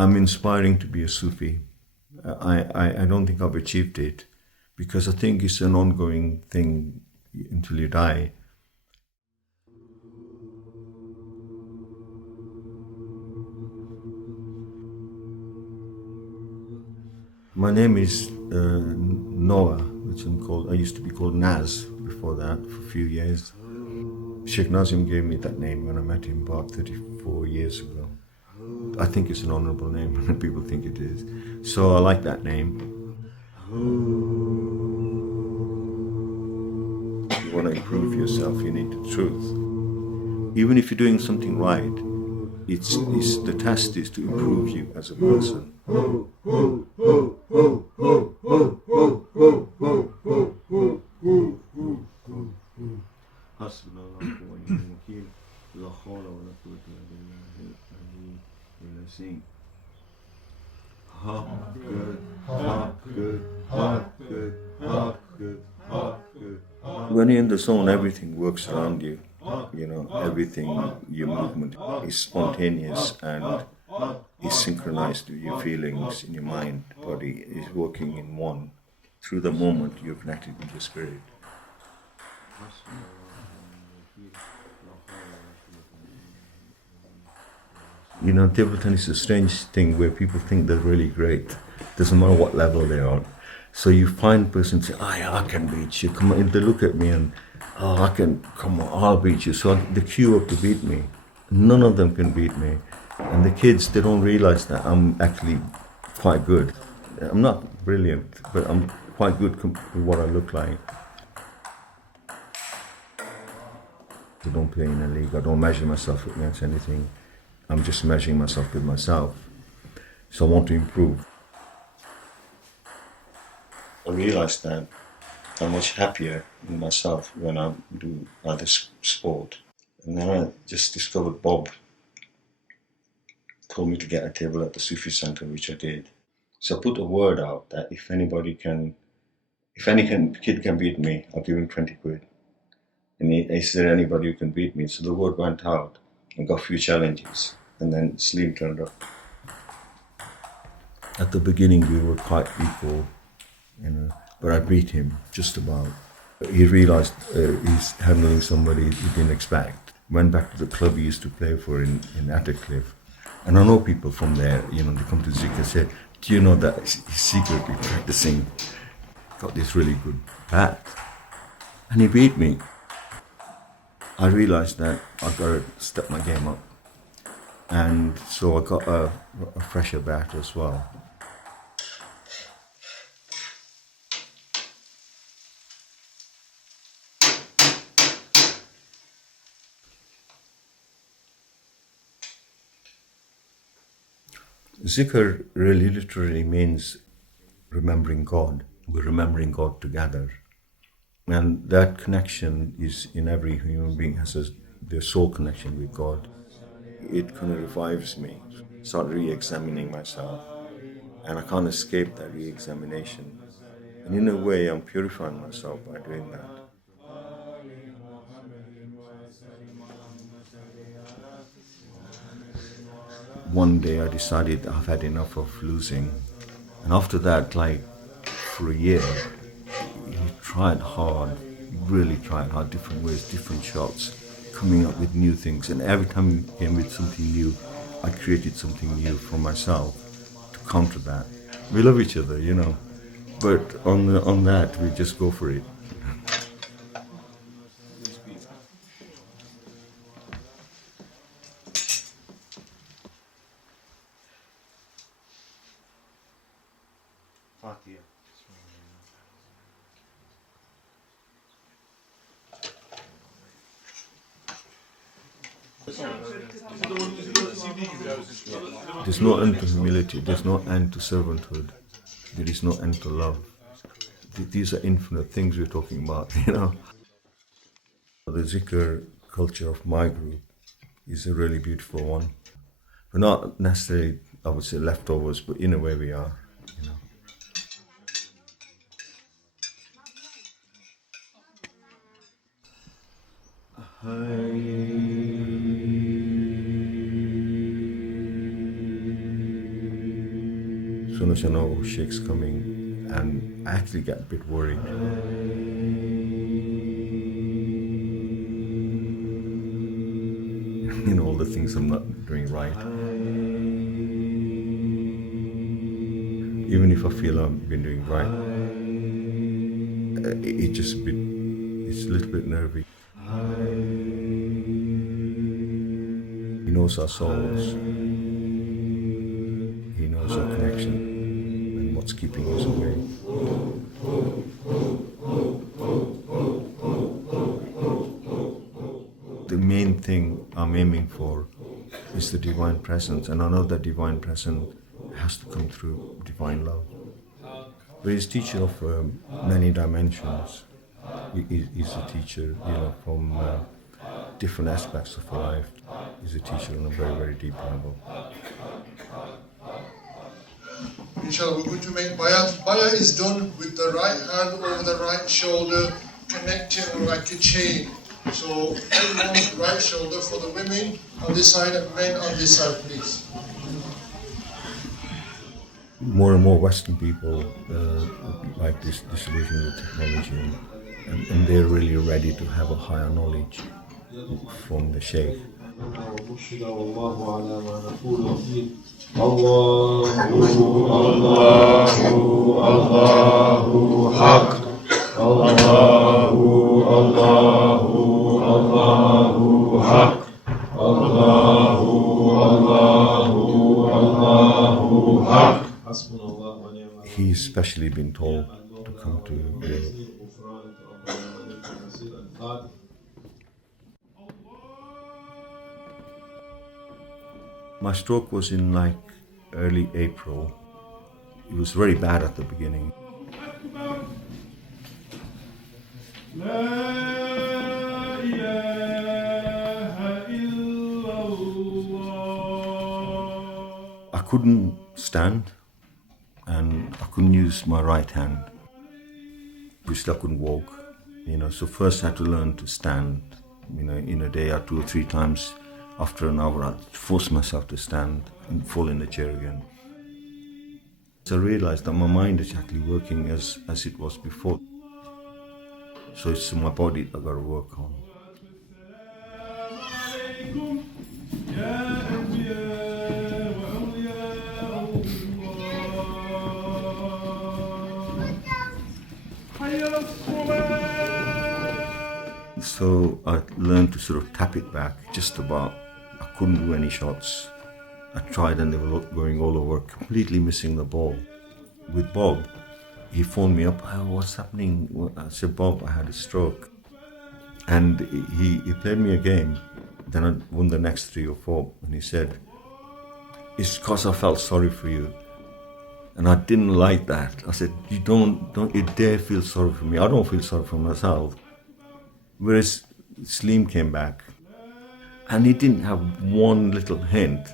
I'm inspiring to be a Sufi. I don't think I've achieved it because I think it's an ongoing thing until you die. My name is Noah, which I used to be called Naz before that for a few years. Sheikh Nazim gave me that name when I met him about 34 years ago. I think it's an honorable name, and people think it is. So I like that name. If you want to improve yourself, you need the truth. Even if you're doing something right, it's the test is to improve you as a person. When you're in the zone, everything works around you. You know, everything, your movement is spontaneous and is synchronized with your feelings in your mind, body is working in one. Through the moment, you're connected with your spirit. You know, table tennis is a strange thing where people think they're really great. Doesn't matter what level they're on. So you find persons say, oh, yeah, I can beat you. Come on, and they look at me and, oh, come on, I'll beat you. So they queue up to beat me. None of them can beat me. And the kids, they don't realize that I'm actually quite good. I'm not brilliant, but I'm quite good with what I look like. I don't play in a league. I don't measure myself against anything. I'm just measuring myself with myself. So I want to improve. I realized that I'm much happier in myself when I do other sport. And then I just discovered Bob told me to get a table at the Sufi Center, which I did. So I put a word out that if any kid can beat me, I'll give him 20 quid. And he said, anybody who can beat me. So the word went out and got a few challenges. And then Slim turned up. At the beginning, we were quite equal, you know, but I beat him just about. He realized he's handling somebody he didn't expect. Went back to the club he used to play for in Attercliffe. And I know people from there, you know, they come to Zikr and say, do you know that he's secretly practicing? Got this really good bat. And he beat me. I realized that I've got to step my game up. And so I got a fresher bat as well. Zikr really literally means remembering God. We're remembering God together. And that connection is in every human being has their soul connection with God. It kind of revives me. Start re-examining myself. And I can't escape that re-examination. And in a way, I'm purifying myself by doing that. One day I decided I've had enough of losing. And after that, like for a year, he tried hard, really tried hard, different ways, different shots, coming up with new things. And every time he came with something new, I created something new for myself to counter that. We love each other, you know, but on that, we just go for it. There's no end to humility, there's no end to servanthood, there is no end to love. These are infinite things we're talking about, you know. The Zikr culture of my group is a really beautiful one. We're not necessarily, I would say, leftovers, but in a way we are, you know. soon as I know Sheikh's coming, and I actually get a bit worried. All the things I'm not doing right. Even if I feel I've been doing right, it's a little bit nervy. He knows our souls. He knows our connection and what's keeping us away. The main thing I'm aiming for is the divine presence, and I know that divine presence has to come through divine love. But he's a teacher of many dimensions. He's a teacher, from different aspects of life. He's a teacher on a very, very deep level. Inshallah, we're going to make bayat. Bayat is done with the right hand over the right shoulder, connecting like a chain. So, everyone, right shoulder for the women on this side and men on this side, please. More and more Western people like this disillusion with technology, and they're really ready to have a higher knowledge from the Sheikh. He's specially been told to come to Europe. My stroke was in early April. It was very bad at the beginning. I couldn't stand, and I couldn't use my right hand. Obviously I couldn't walk, so first I had to learn to stand, in a day or 2 or 3 times. After an hour, I'd force myself to stand and fall in the chair again. So I realized that my mind is actually working as it was before. So it's my body I've got to work on. So I learned to sort of tap it back just about. I couldn't do any shots. I tried and they were going all over, completely missing the ball. With Bob, he phoned me up, "Oh, what's happening?" I said, "Bob, I had a stroke." And he played me a game. Then I won the next 3 or 4. And he said, "It's because I felt sorry for you." And I didn't like that. I said, "You don't you dare feel sorry for me. I don't feel sorry for myself." Whereas Saleem came back, and he didn't have one little hint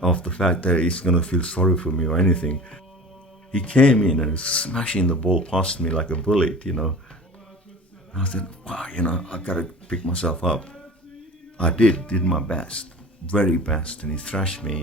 of the fact that he's going to feel sorry for me or anything. He came in and was smashing the ball past me like a bullet, And I said, wow, I got to pick myself up. I did my best, very best, and he thrashed me,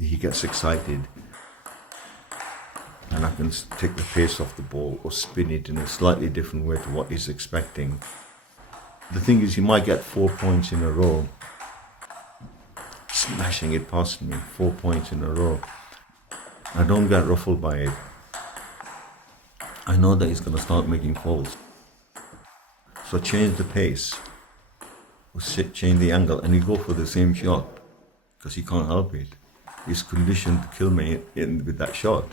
He gets excited, and I can take the pace off the ball or spin it in a slightly different way to what he's expecting. The thing is, he might get 4 points in a row, smashing it past me, 4 points in a row. I don't get ruffled by it. I know that he's going to start making faults. So I change the pace, or change the angle, and he go for the same shot, because he can't help it. He's conditioned to kill me with that shot.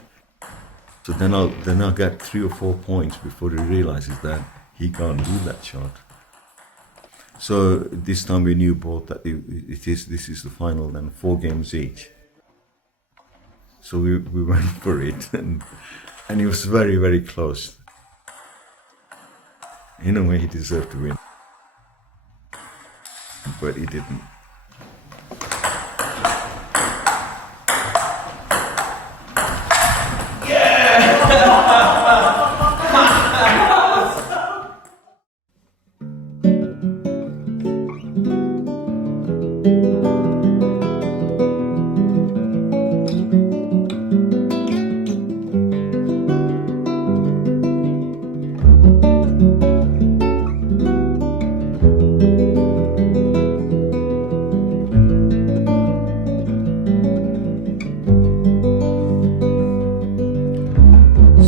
So then I'll get 3 or 4 points before he realizes that he can't do that shot. So this time we knew both that this is the final, then 4 games each. So we went for it, and it was very, very close. In a way, he deserved to win. but he didn't.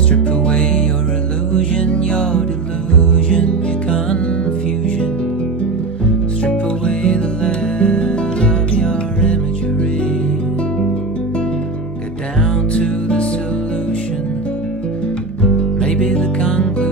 Strip away your illusion, your delusion, your confusion. Strip away the lead of your imagery. Get down to the solution. Maybe the conclusion